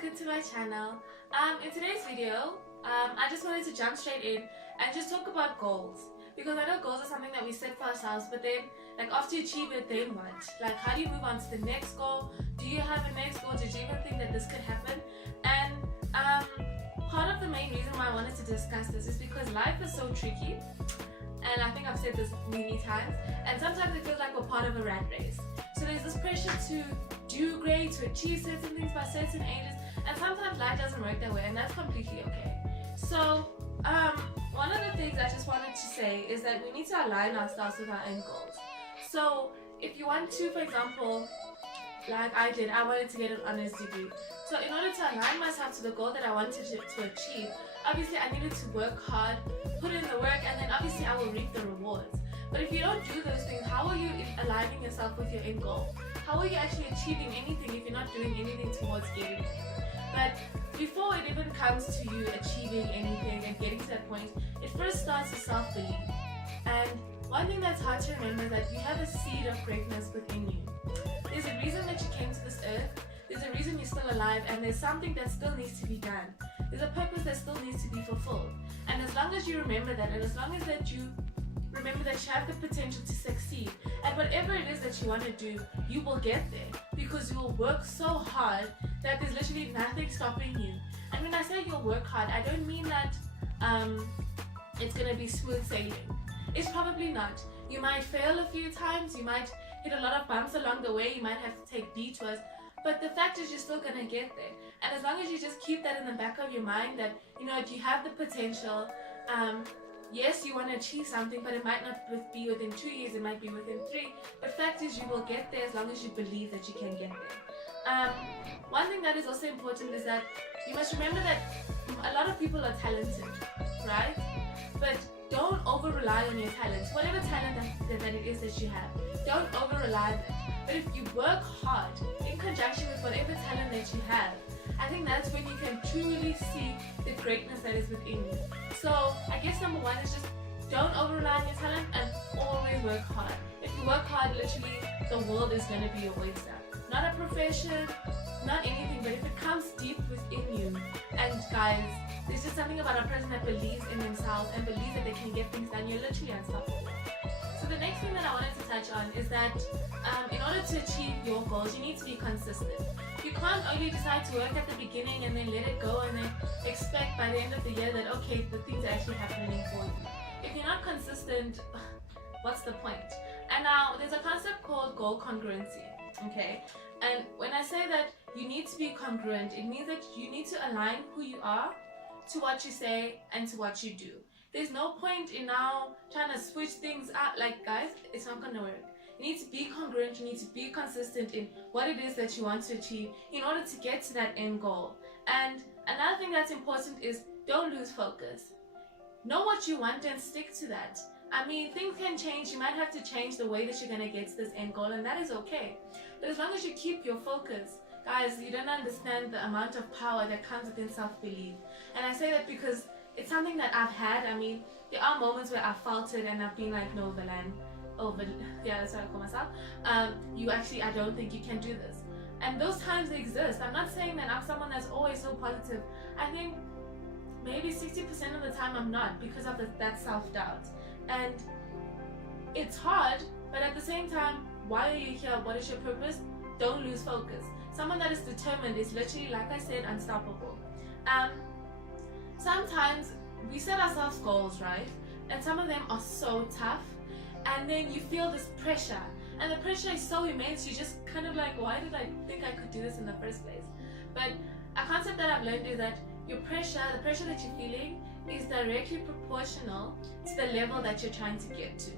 welcome to my channel. In today's video, I just wanted to jump straight in and just talk about goals, because I know goals are something that we set for ourselves, but then like after you achieve it, then what? Like, how do you move on to the next goal? Do you have a next goal? Did you even think that this could happen? And part of the main reason why I wanted to discuss this is because life is so tricky, and I think I've said this many times, and sometimes it feels like we're part of a rat race. So there's this pressure to do great, to achieve certain things by certain ages, and sometimes life doesn't work that way, and that's completely okay. So one of the things I just wanted to say is that we need to align ourselves with our end goals. So if you want to, for example, like I did, I wanted to get an honors degree. So in order to align myself to the goal that I wanted to achieve, obviously I needed to work hard, put in the work, and then obviously I will reap the rewards. But if you don't do those things, how are you aligning yourself with your end goal? How are you actually achieving anything if you're not doing anything towards getting there? But before it even comes to you achieving anything and getting to that point, it first starts with self-belief. And one thing that's hard to remember is that you have a seed of greatness within you. There's a reason that you came to this earth, there's a reason you're still alive, and there's something that still needs to be done. There's a purpose that still needs to be fulfilled. And as long as you remember that, and as long as that you remember that you have the potential to succeed, and whatever it is that you want to do, you will get there, because you will work so hard that there's literally nothing stopping you. And when I say you'll work hard, I don't mean that it's gonna be smooth sailing. It's probably not. You might fail a few times, you might hit a lot of bumps along the way, you might have to take detours, but the fact is you're still gonna get there. And as long as you just keep that in the back of your mind, that you know you have the potential. Yes, you want to achieve something, but it might not be within 2 years, it might be within 3. But fact is, you will get there as long as you believe that you can get there. One thing that is also important is that you must remember that a lot of people are talented, right? But don't over-rely on your talents. Whatever talent that it is that you have, don't over-rely on it. But if you work hard in conjunction with whatever talent that you have, I think that's when you can truly see the greatness that is within you. So I guess number one is just don't over-rely on your talent and always work hard. If you work hard, literally the world is going to be your oyster. Not a profession, not anything, but if it comes deep within you, and guys, there's just something about a person that believes in themselves and believes that they can get things done, you're literally unstoppable. So the next thing that I wanted to touch on is that in order to achieve your goals, you need to be consistent. You can't only decide to work at the beginning and then let it go and then expect by the end of the year that, okay, the things are actually happening for you. If you're not consistent, what's the point? And now there's a concept called goal congruency, okay? And when I say that you need to be congruent, it means that you need to align who you are to what you say and to what you do. There's no point in now trying to switch things up. Like, guys, it's not gonna work. You need to be congruent, you need to be consistent in what it is that you want to achieve in order to get to that end goal. And another thing that's important is don't lose focus. Know what you want and stick to that. I mean, things can change. You might have to change the way that you're going to get to this end goal, and that is okay. But as long as you keep your focus, guys, you don't understand the amount of power that comes within self-belief. And I say that because it's something that I've had. I mean, there are moments where I've faltered and I've been like, no, Valan. Oh, but yeah, that's what I call myself. I don't think you can do this. And those times exist. I'm not saying that I'm someone that's always so positive. I think maybe 60% of the time I'm not, because of that self-doubt. And it's hard, but at the same time, why are you here? What is your purpose? Don't lose focus. Someone that is determined is literally, like I said, unstoppable. Sometimes we set ourselves goals, right? And some of them are so tough. And then you feel this pressure, and the pressure is so immense, you just kind of like, why did I think I could do this in the first place? But a concept that I've learned is that the pressure that you're feeling is directly proportional to the level that you're trying to get to.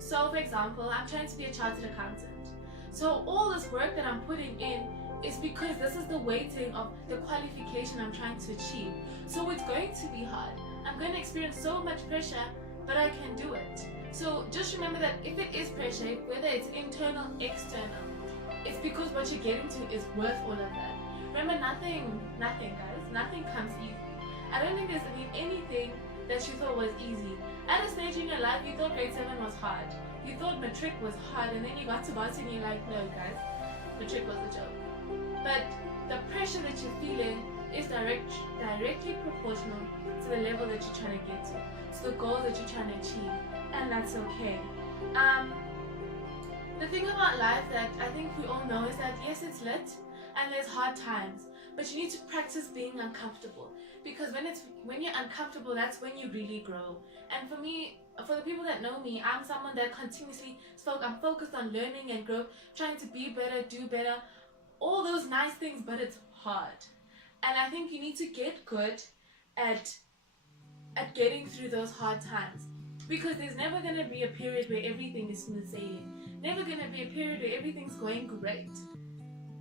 So for example, I'm trying to be a chartered accountant. So all this work that I'm putting in is because this is the weighting of the qualification I'm trying to achieve. So it's going to be hard. I'm going to experience so much pressure, but I can do it. So just remember that if it is pressure, whether it's internal, external, it's because what you're getting to is worth all of that. Remember, nothing guys, nothing comes easy. I don't think there's anything that you thought was easy. At a stage in your life, you thought grade 7 was hard. You thought matric was hard, and then you got to Barton and you're like, no guys, matric was a joke. But the pressure pressure that you're feeling is directly proportional to the level that you're trying to get to the goal that you're trying to achieve, and that's okay. The thing about life that I think we all know is that yes, it's lit and there's hard times, but you need to practice being uncomfortable, because when you're uncomfortable, that's when you really grow. And for me, for the people that know me, I'm someone that continuously I'm focused on learning and growth, trying to be better, do better, all those nice things, but it's hard. And I think you need to get good at getting through those hard times, because there's never going to be a period where everything is smooth sailing. Never going to be a period where everything's going great.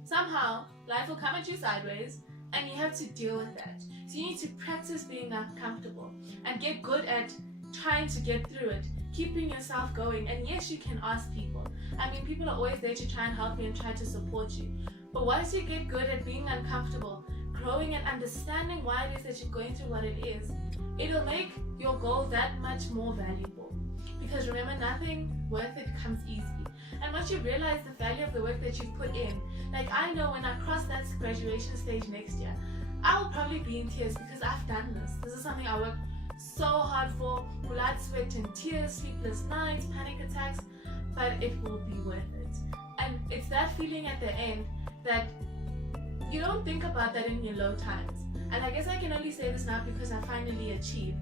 Somehow, life will come at you sideways, and you have to deal with that. So you need to practice being uncomfortable and get good at trying to get through it, keeping yourself going. And yes, you can ask people. I mean, people are always there to try and help you and try to support you. But once you get good at being uncomfortable, growing and understanding why it is that you're going through what it is, it'll make your goal that much more valuable. Because remember, nothing worth it comes easily. And once you realize the value of the work that you've put in, like I know when I cross that graduation stage next year, I will probably be in tears because I've done this. This is something I worked so hard for, blood, sweat and tears, sleepless nights, panic attacks, but it will be worth it. And it's that feeling at the end that you don't think about that in your low times. And I guess I can only say this now because I finally achieved.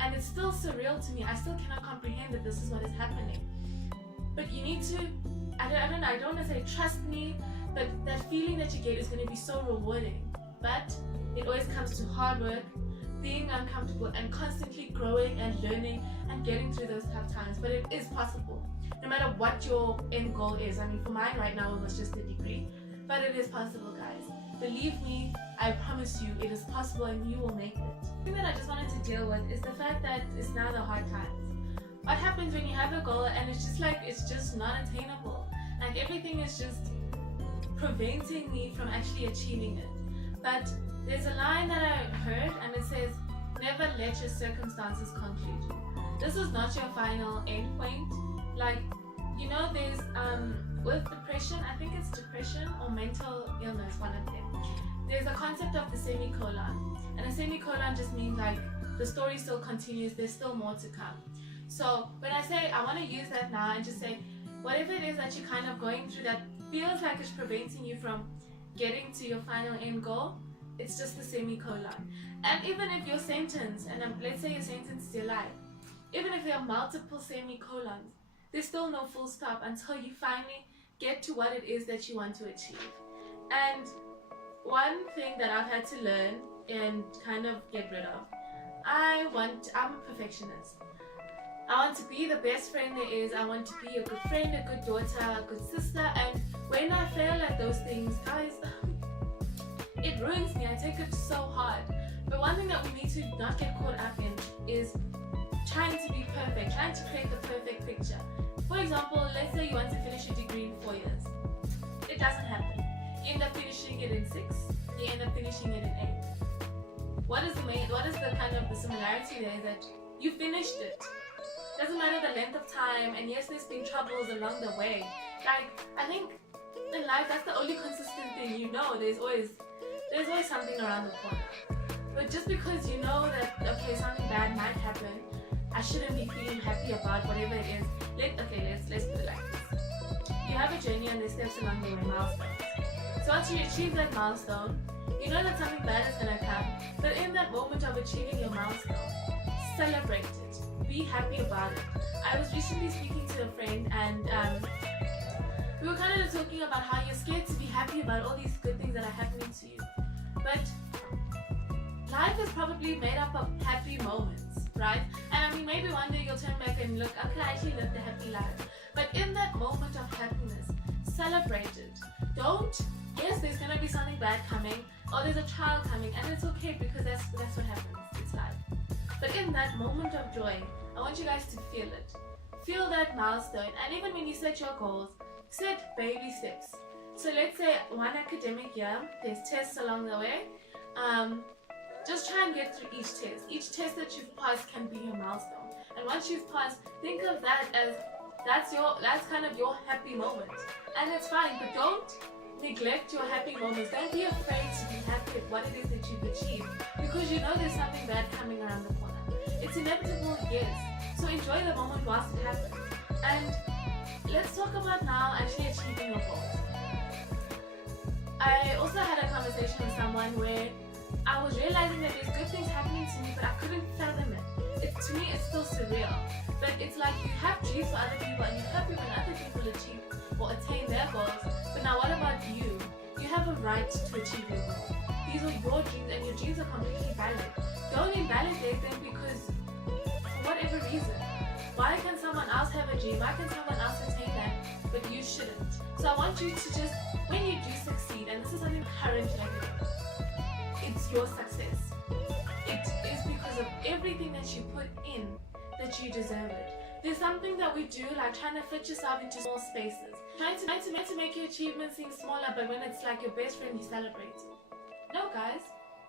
And it's still surreal to me. I still cannot comprehend that this is what is happening. But you need to, I don't want to say trust me, but that feeling that you get is going to be so rewarding. But it always comes to hard work, being uncomfortable, and constantly growing and learning and getting through those tough times. But it is possible, no matter what your end goal is. I mean, for mine right now, it was just a degree. But it is possible, guys. Believe me, I promise you, it is possible and you will make it. The thing that I just wanted to deal with is the fact that it's now the hard times. What happens when you have a goal and it's just not attainable? Like everything is just preventing me from actually achieving it. But there's a line that I heard and it says, never let your circumstances conclude you. This is not your final end point. Like, you know, there's with depression, I think it's depression or mental illness, one of them. There's a concept of the semicolon, and a semicolon just means like the story still continues, there's still more to come. So when I say I want to use that now and just say whatever it is that you're kind of going through that feels like it's preventing you from getting to your final end goal, it's just the semicolon. And even if your sentence, and let's say your sentence is your life, even if there are multiple semicolons, there's still no full stop until you finally get to what it is that you want to achieve. And one thing that I've had to learn and kind of get rid of, I'm a perfectionist. I want to be the best friend there is. I want to be a good friend, a good daughter, a good sister. And when I fail at those things, guys, it ruins me. I take it so hard. But one thing that we need to not get caught up in is trying to be perfect, trying to create the perfect picture. For example, let's say you want to finish a degree in 4 years. It doesn't happen. You end up finishing it in 6. You end up finishing it in 8. What is the kind of the similarity there? That you finished it. Doesn't matter the length of time, and yes, there's been troubles along the way. Like, I think in life, that's the only consistent thing. You know, there's always something around the corner. But just because you know that, okay, something bad might happen, I shouldn't be feeling happy about whatever it is. Let's put it like this. You have a journey and there's steps along the way, milestones. So once you achieve that milestone, you know that something bad is gonna come. But in that moment of achieving your milestone, celebrate it. Be happy about it. I was recently speaking to a friend and we were kind of talking about how you're scared to be happy about all these good things that are happening to you. But life is probably made up of happy moments, right? And I mean, maybe one day you'll turn back and look, okay, I actually lived a happy life. But in that moment of happiness, celebrate it. Yes, there's gonna be something bad coming, or there's a trial coming, and it's okay because that's what happens. It's life. But in that moment of joy, I want you guys to feel it. Feel that milestone, and even when you set your goals, set baby steps. So let's say one academic year, there's tests along the way. Just try and get through each test. Each test that you've passed can be your milestone. And once you've passed, think of that as that's kind of your happy moment. And it's fine, but don't neglect your happy moments. Don't be afraid to be happy. what it is that you've achieved, because you know there's something bad coming around the corner. It's inevitable, yes. So enjoy the moment whilst it happens. And let's talk about now actually achieving your goals. I also had a conversation with someone where I was realizing that there's good things happening to me, but I couldn't fathom it. To me, it's still surreal. But it's like you have dreams for other people and you're happy when other people achieve or attain their goals. But now what about you? You have a right to achieve your goal. These are your dreams and your dreams are completely valid. Don't invalidate them because for whatever reason. Why can someone else have a dream? Why can someone else attain that, but you shouldn't? So I want you to just, when you do succeed, and this is something currently I do, it's your success. It is because of everything that you put in that you deserve it. There's something that we do, like trying to fit yourself into small spaces. Trying to make your achievements seem smaller, but when it's like your best friend, you celebrate. No guys,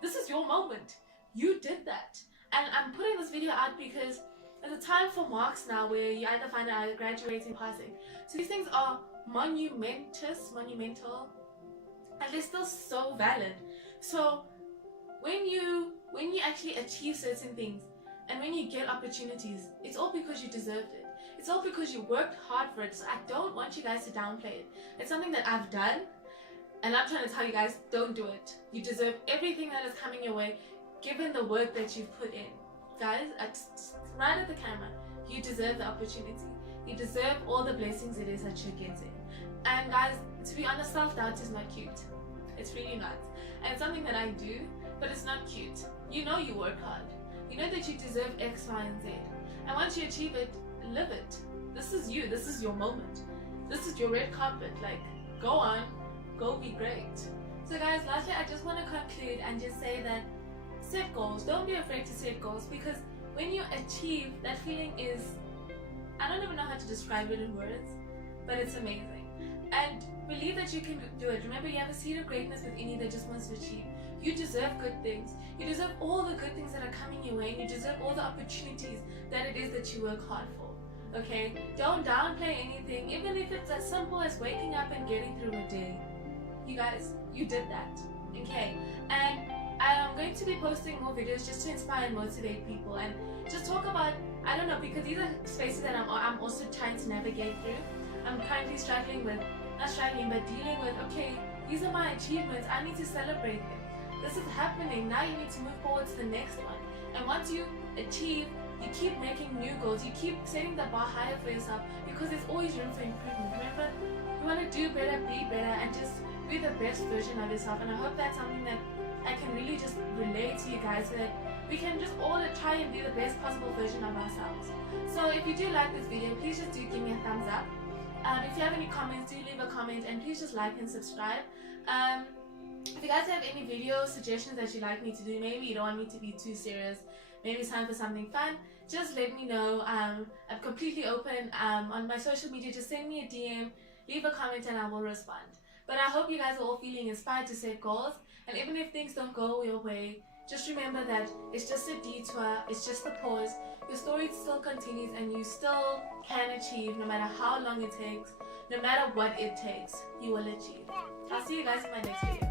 this is your moment. You did that. And I'm putting this video out because there's a time for marks now where you either find out graduating, passing. So these things are monumental, and they're still so valid. So when you actually achieve certain things and when you get opportunities, it's all because you deserved it. It's all because you worked hard for it. So I don't want you guys to downplay it. It's something that I've done, and I'm trying to tell you guys, don't do it. You deserve everything that is coming your way, given the work that you've put in. Guys, right at the camera, you deserve the opportunity. You deserve all the blessings it is that you're getting. And guys, to be honest, self-doubt is not cute. It's really not. And it's something that I do, but it's not cute. You know you work hard. You know that you deserve X, Y, and Z. And once you achieve it, live it. This is you. This is your moment. This is your red carpet. Like, go on. Go be great. So guys, lastly, I just want to conclude and just say that set goals. Don't be afraid to set goals, because when you achieve, that feeling is, I don't even know how to describe it in words, but it's amazing. And believe that you can do it. Remember, you have a seed of greatness within you that just wants to achieve. You deserve good things. You deserve all the good things that are coming your way, and you deserve all the opportunities that it is that you work hard for. Okay? Don't downplay anything, even if it's as simple as waking up and getting through a day. You guys, you did that. Okay? And I'm going to be posting more videos just to inspire and motivate people, and just talk about, I don't know, because these are spaces that I'm also trying to navigate through. I'm currently struggling with, not struggling, but dealing with, okay, these are my achievements, I need to celebrate them. This is happening, now you need to move forward to the next one. And once you achieve, you keep making new goals, you keep setting the bar higher for yourself, because there's always room for improvement. Remember, you want to do better, be better, and just be the best version of yourself. And I hope that's something that I can really just relate to you guys, so that we can just all try and be the best possible version of ourselves. So if you do like this video, please just do give me a thumbs up. If you have any comments, do leave a comment, and please just like and subscribe. If you guys have any video suggestions that you'd like me to do, maybe you don't want me to be too serious, maybe it's time for something fun, just let me know. I'm completely open on my social media. Just send me a DM, leave a comment, and I will respond. But I hope you guys are all feeling inspired to set goals, and even if things don't go your way, just remember that it's just a detour, it's just a pause. Your story still continues, and you still can achieve, no matter how long it takes, no matter what it takes, you will achieve. I'll see you guys in my next video.